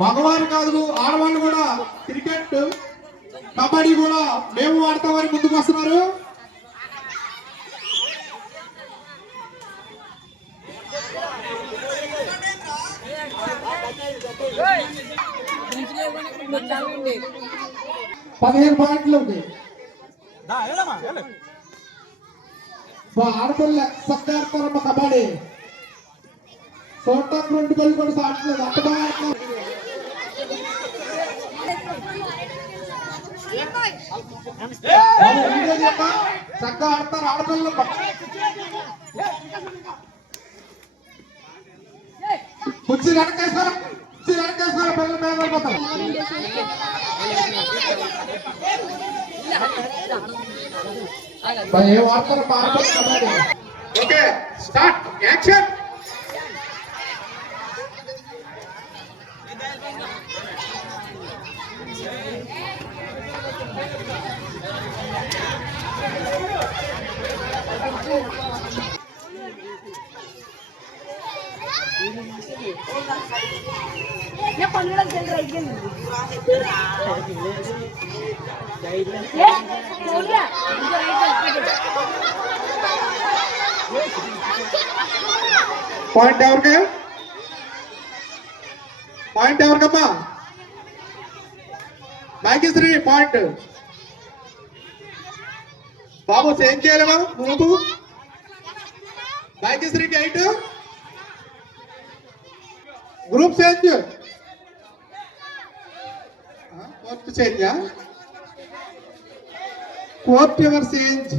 మగవారు కాదు ఆడవాళ్ళు కూడా క్రికెట్ కబడ్డీ కూడా మేము ఆడతామని ముందుకు వస్తున్నారు. పదిహేను పాయింట్లు ఉంటాయి. ఆడపిల్ల చక్కగా ఆడతారమ్మ కబడ్డీ. చూడటానికి 2 బళ్ళు కూడా సాగట్లేదు, అంత బాగా ఆడుతున్నారు. చక్కగా ఆడతారు ఆడపిల్లలు. కుర్చీ వెనకేస్తారు, పిల్లలు మీద పడిపోతారు. ఏం ఆడతారు kabaddi. Okay start action. Point ఎవరికి? పాయింట్ ఎవరికమ్మా? భాగ్యశ్రీ పాయింట్. బాబు చేంజ్ చేయాలమ్మా నువ్వు. భాగ్యశ్రీకి 8. Group change. కోర్ట్ చేంజా? Court ever change.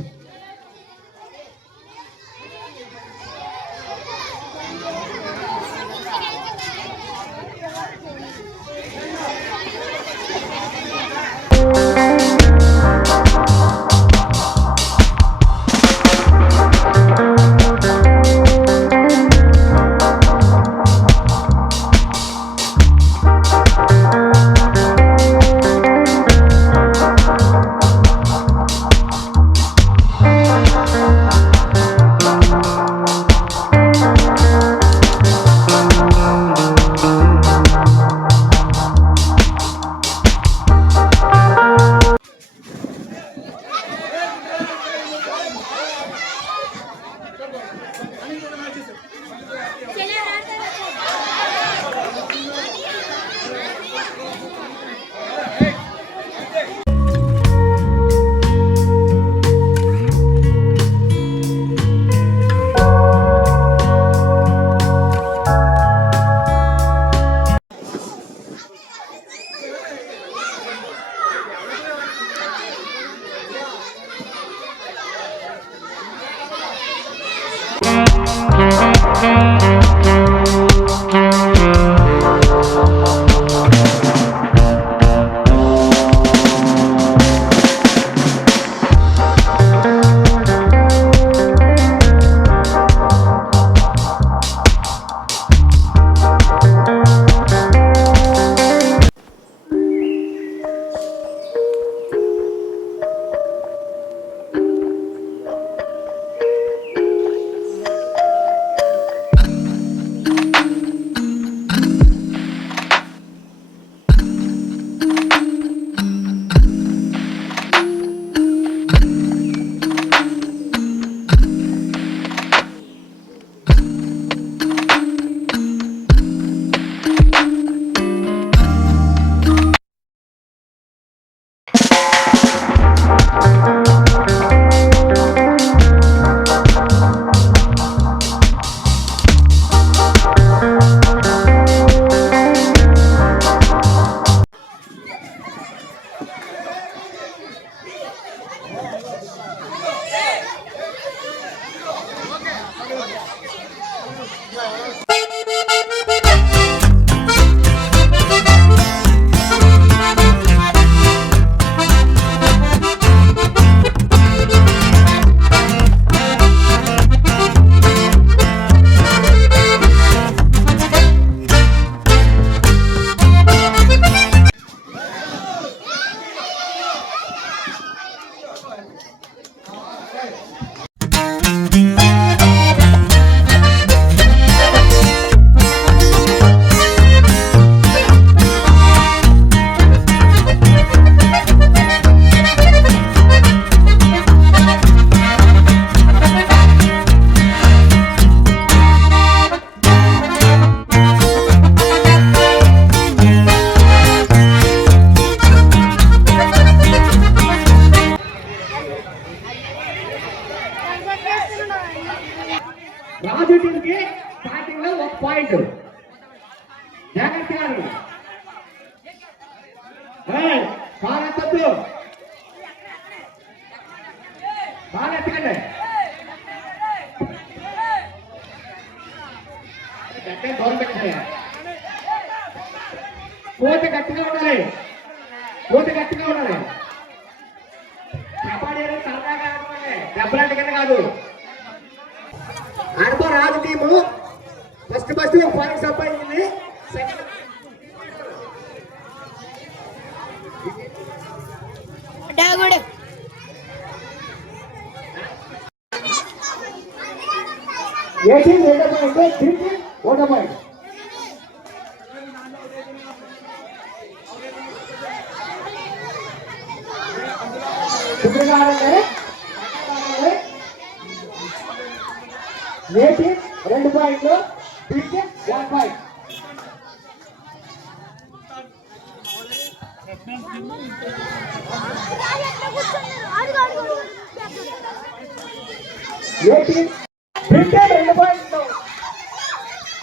కాలెత్తద్దు, కాలెత్తకండి. కోత గట్టిగా ఉండాలి, కోత గట్టిగా ఉండాలి. కబడ్డీ సరదాగా ఆడుకోండి, దెబ్బలాంటి కింద కాదు. ఆడుకో రాదు టీము. ఫస్ట్ పాయింట్ సంపాదించింది. సెకండ్ ఏ టీం రెండో పాయింట్, త్రీ టీం ఒకటో పాయింట్. ఏ టీం 2 పాయింట్లు, బి టీం 1 పాయింట్. ఏ టీం బి టీం 2 పాయింట్లు.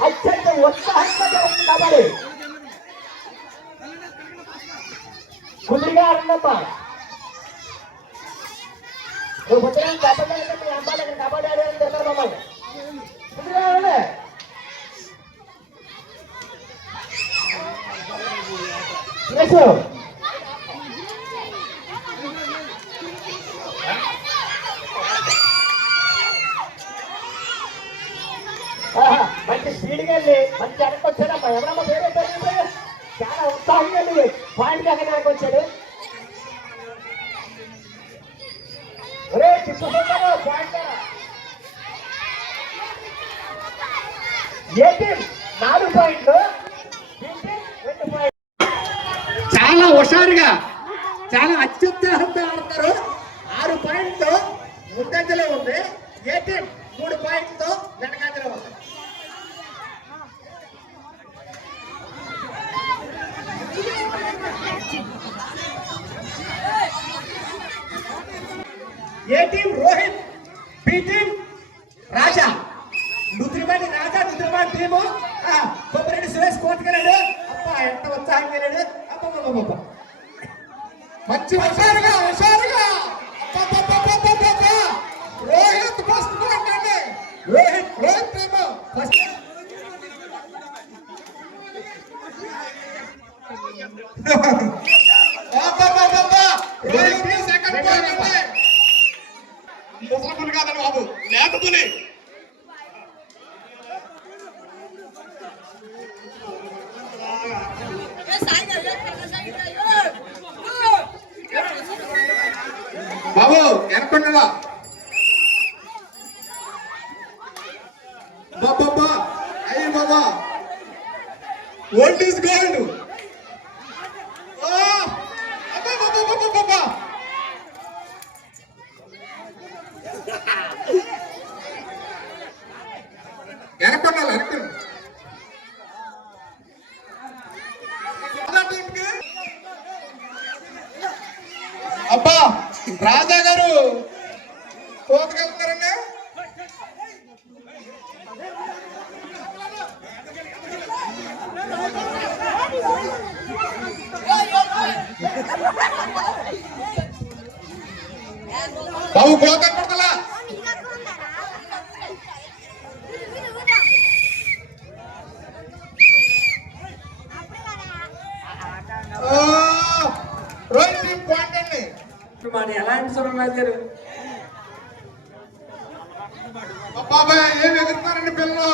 అత్యంత ఉత్సాహంగా ఉండాలి. కొద్దిగా అన్నమ్మా ఉదయం కబడ్డీ అమ్మాయి కబడ్డీ ఆడాలని తెలియదు మమ్మల్ని. మంచి స్పీడ్గా వెళ్ళి మంచి వెనక్కి వచ్చాడమ్మా. ఎవరమ్మా పేరు చాలా ఉత్సాహంగా వెళ్ళి పాయింట్ దాకా వెనక్కి వచ్చాడు. చాలా హుషారుగా, చాలా అత్యుత్సాహంతో ఆడతారు. 6 పాయింట్తో ముందంజలో ఉంది. ఏ టీం 3 పాయింట్లతో వెనకంజలో ఉంది. ఏ టీం రోహిత్, బి టీం రాజా. నుద్రిమాని రాజా, నుద్రిమాని టీము కొబ్బరెడ్డి సురేష్ కోటకెళ్ళాడు. అబ్బా ఎంత ఉత్సాహంగా వెళ్ళాడు. అబ్బా మంచి హుషారుగా రోహిత్ ఫస్ట్ పాయింట్ అండి. Rohit team first. Rohit second point అండి. ముసలి కాదండి బాబు, లేకపోతే బాబు ఎనకొండలా బాబా. అయ్యి బాబా, ఓల్డ్ ఈజ్ గోల్డ్. ఎనకొండాలి అబ్బా. రాజా గారు కోతకెళ్తారండి. బాబు కోత పడతలా. రోహిత్ టీం పాయింట్ అండి. ఎలాంటి సురరాజు గారు బాబాయ్ ఏం ఎదురుతారండి పిల్లలు.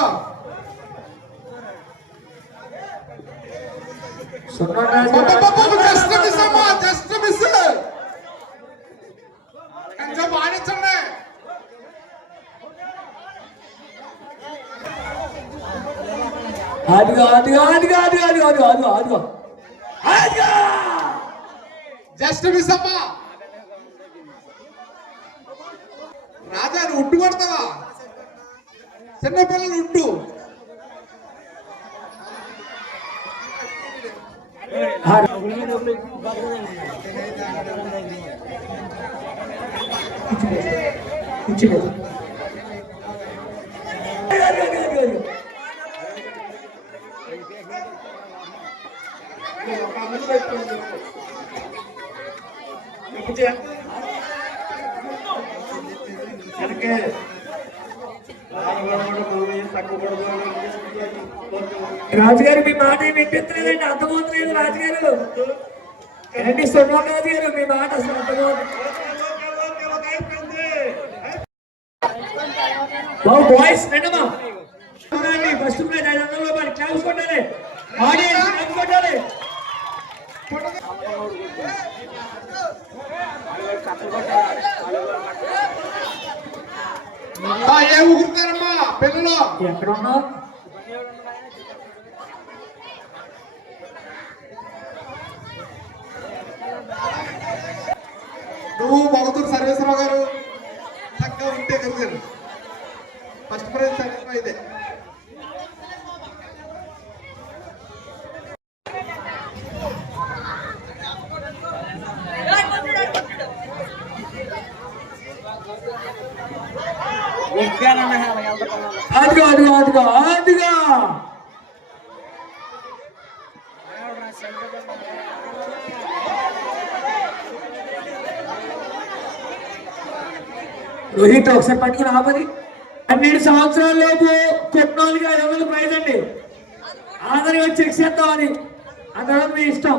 జస్ట్ మిస్ కొంచెం ఆడించండి. జస్ట్ మిస్ అమ్మా. రాజా నువ్వు ఉట్టు కొడతావా? చిన్నపిల్లలు ఉట్టు. రాజుగారు మీ మాట వినిపిస్తలేదండి, అర్థమవుతలేదు రాజుగారు. ఏంటి సొన్నోడు రాజుగారు మీ మాట అసలు అర్థమవుతుంది. బాయ్స్ రెండమ్మా ఫస్ట్ ప్రైజ్ 500 రూపాయలు. క్లాప్స్ కొట్టాలి, ఆడియన్స్ క్లాప్స్ కొట్టాలి. ఏ ఊరుతారమ్మా పిల్లలు? ఎక్కడ ఉన్నావు? నువ్వు మొగతూరు సర్వేశ్వరరావు గారు చక్కగా ఉంటే కలిగారు. ఫస్ట్ ప్రైజ్ సర్వేశ్వరరావు ఇదే. అదిగో అదిగో అదిగో అదిగో రోహిత్ ఒకసారి పట్టుకుని ఆపది. 12 సంవత్సరాల లోపు కొట్టినోళ్ళకి 500 ప్రైజ్ అండి. ఆధార్గా చెక్ చేద్దామని అందరం మీ ఇష్టం.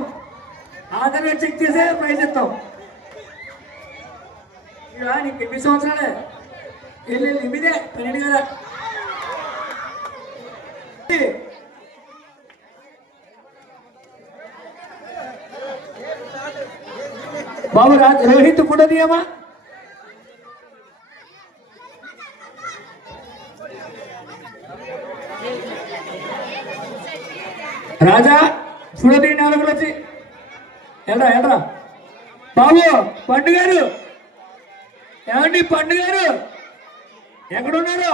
ఆధార్గా చెక్ చేసే ప్రైజ్ ఇస్తాం. ఇక నీకు 8 సంవత్సరాలే వెళ్ళి ఇమిదే 12 కదా. బాబు రోహిత్ ఫోటో తీయమా? రాజా ఫోటో తీయండి. ఎవరు వచ్చి ఎల్రా ఎల్రా. బాబు పండు గారు, ఏమండి పండు గారు ఎక్కడున్నారు?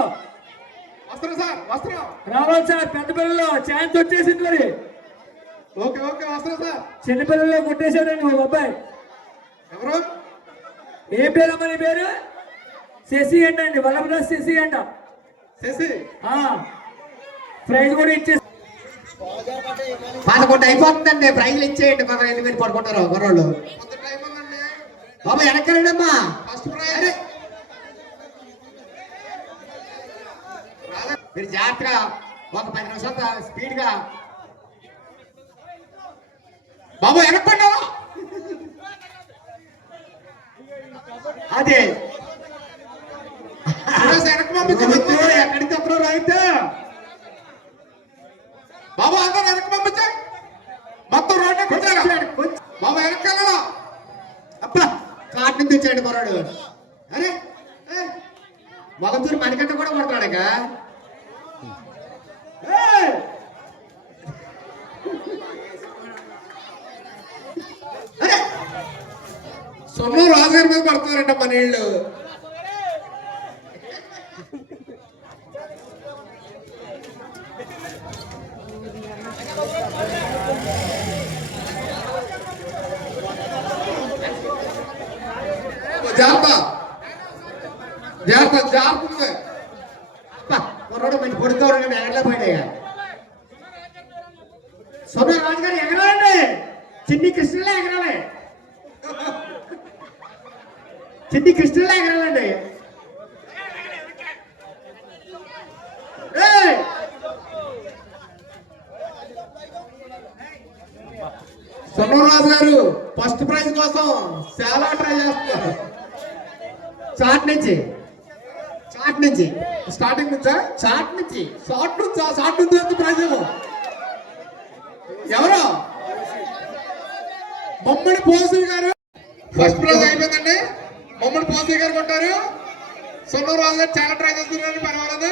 వస్తున్నాం సార్, వస్తున్నాం. రావాలి సార్. పెద్ద పిల్లలు ఛాన్స్ వచ్చేసింది మరి. ఓకే ఓకే వస్తున్నాం సార్. చిన్నపిల్లలు కొట్టేశాడండి ఒక అబ్బాయి. ఎవరు? ఏ పేరమ్మా నీ పేరు? శశి అండి, వల్లభదాస్ శశి అంట. శశి ప్రైజ్ కూడా ఇచ్చేసి 11 అయిపోతుందండి. ప్రైజ్లు ఇచ్చేయండి. మనం ఎందుకు మీరు పడుకుంటారు మరోళ్ళు? కొంత టైం ఉందండి. బాబా వెనక్కండమ్మా. ఫస్ట్ ప్రైజ్ మీరు జాగ్రత్తగా ఒక 10 నిమిషాలు స్పీడ్ గా. బాబు వెనక్కుండా అదే వెనక్కి పంపించు. ఎక్కడికి తప్పరు రైతే బాబు అందరూ వెనక్కి పంపించా. మొత్తం రోడ్డు బాబు వెనక్కి. అబ్బా కాట్ నుంచి వచ్చాడు మరోడు. అరే మొగతూరు మణికంట కూడా కొడతాడక. సొన్ను రాజుగారి మీద పడుతున్నారంట మన ఇళ్ళు. జాగ్రత్త జాగ్రత్త జాగ్రత్త. కుర్రాడు మంచి పొడుకోవడం ఎగరలే పోయినాయి. సొన్న రాజుగారు ఎగరాలండి. చిన్ని కృష్ణులే ఎగరాలి. చిన్ని కృష్ణులే ఎగరాలండి. సొన్నరాజు గారు ఫస్ట్ ప్రైజ్ కోసం చాలా ట్రై చేస్తున్నారు. చాట్ నుంచి స్టార్టింగ్ నుంచా? చాట్ నుంచి షార్ట్ నుంచి ఎంత ప్రైజ్? ఎవరు? బొమ్మడి పోసి గారు ఫస్ట్ ప్రైజ్ అయిపోయిందండి. బొమ్మడి పోసి గారు కొట్టారు. సొన్నరాజు గారు చాలా ట్రై చేస్తున్నారు. పర్వాలేదు.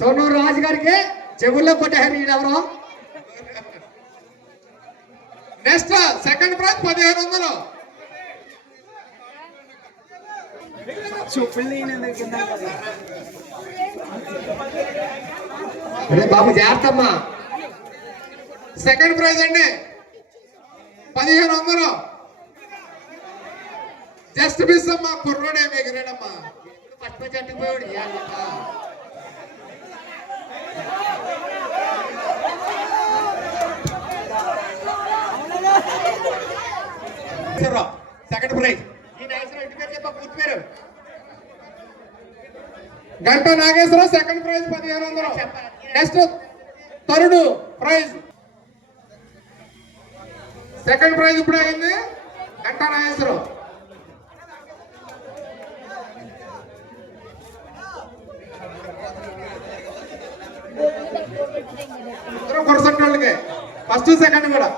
సోను రాజు గారికి చెవుల్లో కొట్టారు. ఎవరో నెక్స్ట్ సెకండ్ ప్రైజ్ 1500. బాబు జాగ్రత్తమ్మా. సెకండ్ ప్రైజ్ అండి 1500. జస్ట్ మిస్ అమ్మా. కుర్రోడే ఎగిరాడమ్మా. ఫస్ట్ ప్రైజ్ అంటుకుపోయాడు. సెకండ్ ప్రైజ్ ఈ నాగేశ్వరరావు ఇంటి పేరు చెప్ప పూర్తి పేరు Ganta Nageswararao second prize 1500. Next third prize second prize ఇప్పుడు అయింది గంట నాగేశ్వరరావు. పర్సెంట్ వాళ్ళకి ఫస్ట్ సెకండ్ కూడా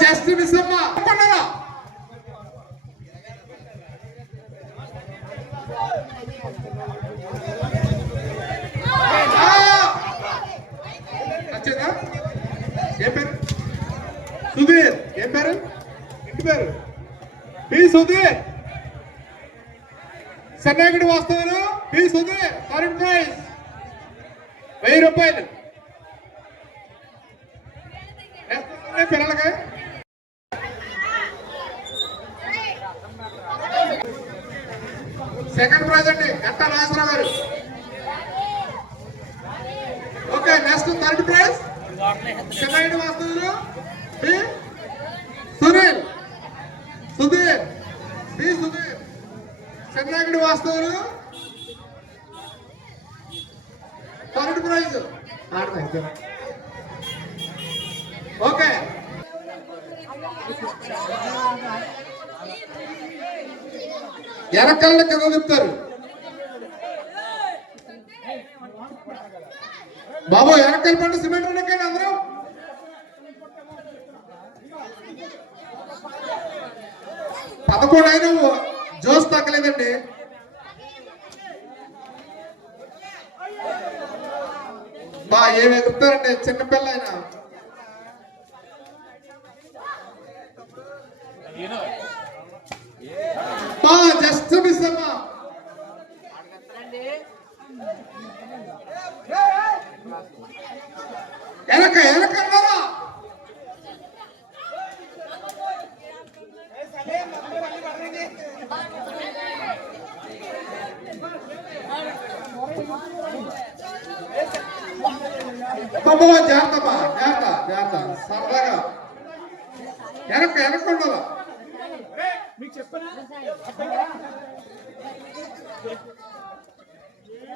జస్ట్ మిస్ అమ్మా నచ్చిందా? ఏం పేరు? సుధీర్. ఏం పేరు? ఇంటి పేరు పి సుధీర్. చెన్నైగడి వస్తువులు పి సుధీర్. థర్డ్ ప్రైజ్ 1000 రూపాయలు. పిల్లలకి సెకండ్ ప్రైజ్ అండి గంట నాగేశ్వరరావు గారు. ఓకే నెక్స్ట్ థర్డ్ ప్రైజ్ చెన్నైగడి వస్తువులు పి సునీల్. సుధీర్ పి సుధీర్. చెన్నైగడి వస్తువులు థర్డ్ ప్రైజ్. ఓకే ఎనకళ్ళ కింద చెప్తారు బాబు. ఎనకల్ పండు సిమెంట్ ఉండకండి అందరూ. పదకొండు అయినా జోస్ తగ్గలేదండి. బా ఏమి ఎదుగుతారండి చిన్నపిల్ల అయినా. జస్ట్ మిస్ అమ్మా. వెనక వెనకన్నారా? జాగ్రత్తమ్మా జాగ్రత్త జాగ్రత్త సరదాగా వెనక వెనక్కుండాలా.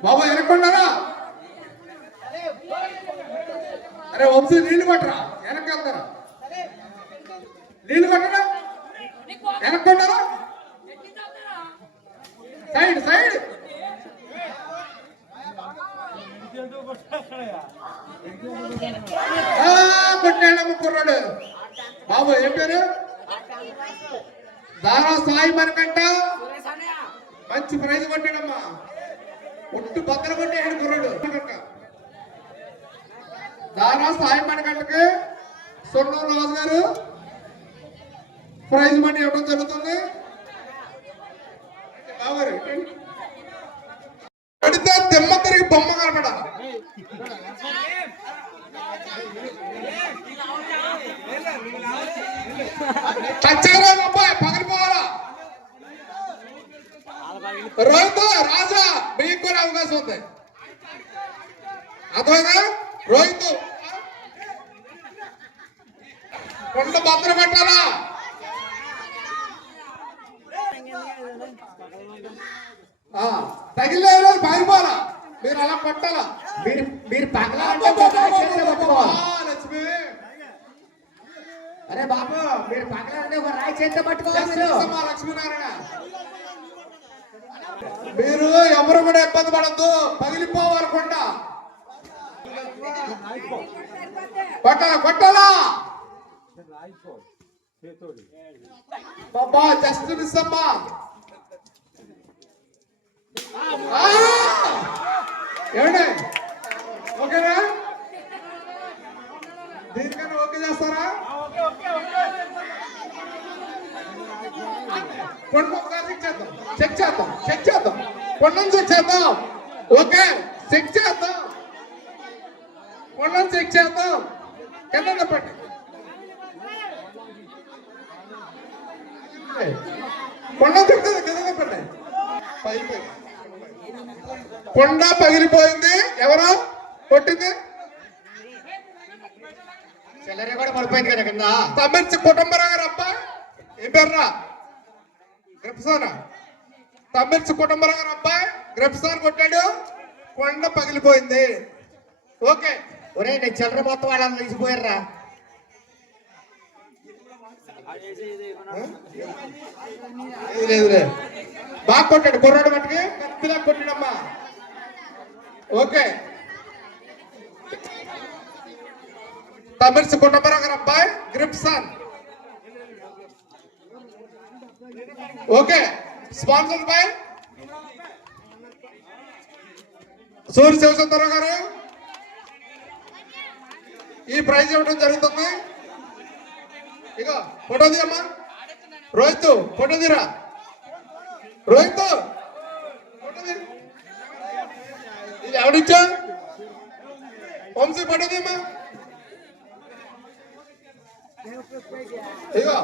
బాబా వెనక్కున్నారా? అరే వంశీ నీళ్లు పట్టరా. వెనక్కి వెళ్తారా? నీళ్లు పట్టరా? వెనక్కున్నారా? Side side. కొట్టాడమ్మ కుర్రాడు. బాబు ఏం పేరు? దారా సాయి మనకంట మంచి ప్రైజ్ కొట్టాడమ్మా. ఒట్టు బద్దలు కొట్టాడు కుర్రాడు. దారా సాయి మనకంటకి సొన్నూరు రాజు గారు ప్రైజ్ మనీ ఇవ్వడం జరుగుతుంది. బాబు పడితే తిమ్మ తిరిగి బొమ్మ కనపడ. చచ్చారా అబ్బాయి పగిలిపోవాలా? రోహిత్ రాజా మీకు కూడా అవకాశం ఉంది. అర్థమైందా? రోహిత్ కొండ భద్ర పెట్టాలా? తగిలేదు పారిపోవాలా? మీరు అలా కొట్టాలా? మీరు పగలంటే లక్ష్మి. అరే బాబు మీరు పగలంటే ఒక రాయి చేస్తే పట్టుకోవాలి. లక్ష్మీనారాయణ మీరు ఎవరు కూడా ఇబ్బంది పడద్దు. పగిలిపోవాలి కొండ. కొట్టాలా కొట్టాలా? బాబా జస్ట్ మిస్ అమ్మా. ఏమండి ఓకేనా? దీనికన్నా ఓకే చేస్తారా? కొండ ఒకసారి చెక్ చేద్దాం. చెక్ చేద్దాం చెక్ చేద్దాం. కొండను చెక్ చేద్దాం. ఓకే చెక్ చేద్దాం. కొండను చెక్ చేద్దాం. కింద పట్టి కొండ తిరుగుతుంది కింద తిప్పండి. కొండ పగిలిపోయింది. ఎవరు కొట్టింది? చిల్లర కూడా పడిపోయింది కదా కింద. తమిళ కుటుంబరావు గారు అబ్బాయి ఏం పేర్రా? గ్రెప్సానా. తమిళ కుటుంబరావు గారు అబ్బాయి గ్రెప్సాన్ కొట్టాడు, కొండ పగిలిపోయింది. ఓకే. ఒరే నేను చిల్లర మొత్తం వాళ్ళని తీసిపోయారా. లేదు బాగా కొట్టాడు కుర్రాడు మట్టుకి కత్తిలా కొట్టాడమ్మా. ఓకే. తమిళ కుటుంబరావు గారు అబ్బాయి గ్రిప్సాన్. ఓకే. స్పాన్సర్ బై సూర్య శివసుందరరావు గారు ఈ ప్రైజ్ ఇవ్వడం జరుగుతుంది. ఇగో ఫోటో తీయమ్మా. రోహిత్ ఫోటో తీరా. రోహిత్ ఫోటో తీ. ఇది ఎవడిచ్చా? వంశీ ఫోటో తీయమ్మా. ఇగో